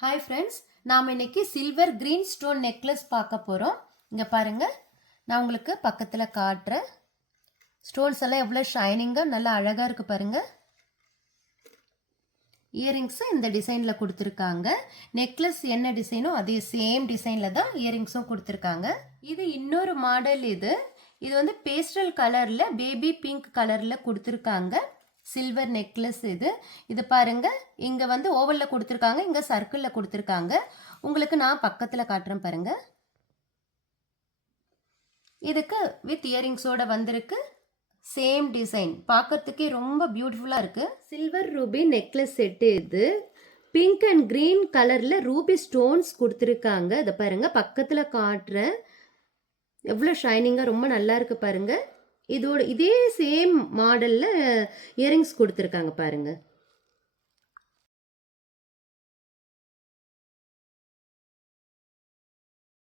Hi friends, நாம் இன்னைக்கு silver green stone necklace பார்க்க போகிறோம். இங்கே பாருங்கள், நான் உங்களுக்கு பக்கத்தில் காட்டுறேன். ஸ்டோன்ஸ் எல்லாம் எவ்வளோ ஷைனிங்காக நல்லா அழகாக இருக்குது பாருங்கள். இயரிங்ஸு இந்த டிசைனில் கொடுத்துருக்காங்க. நெக்லஸ் என்ன டிசைனோ அதே சேம் டிசைனில் தான் இயரிங்ஸும் கொடுத்துருக்காங்க. இது இன்னொரு மாடல். இது வந்து பேஸ்டல் கலரில் பேபி பிங்க் கலரில் கொடுத்துருக்காங்க. சில்வர் நெக்லஸ் இது பாருங்க, இங்க வந்து ஓவல்ல கொடுத்துருக்காங்க, இங்க சர்க்கிள்ல கொடுத்துருக்காங்க. உங்களுக்கு நான் பக்கத்துல காட்டுறேன் பாருங்க. இதுக்கு வித் இயரிங்ஸோட வந்திருக்கு. சேம் டிசைன், பார்க்கறதுக்கே ரொம்ப பியூட்டிஃபுல்லா இருக்கு. சில்வர் ரூபி நெக்லஸ் செட்டு இது. பிங்க் அண்ட் கிரீன் கலர்ல ரூபி ஸ்டோன்ஸ் கொடுத்துருக்காங்க. இதை பாருங்க, பக்கத்துல காட்டுறேன். எவ்வளோ ஷைனிங்கா ரொம்ப நல்லா இருக்கு பாருங்க. இதோட இதே சேம் மாடல்ல இயரிங்ஸ் கொடுத்துருக்காங்க பாருங்க.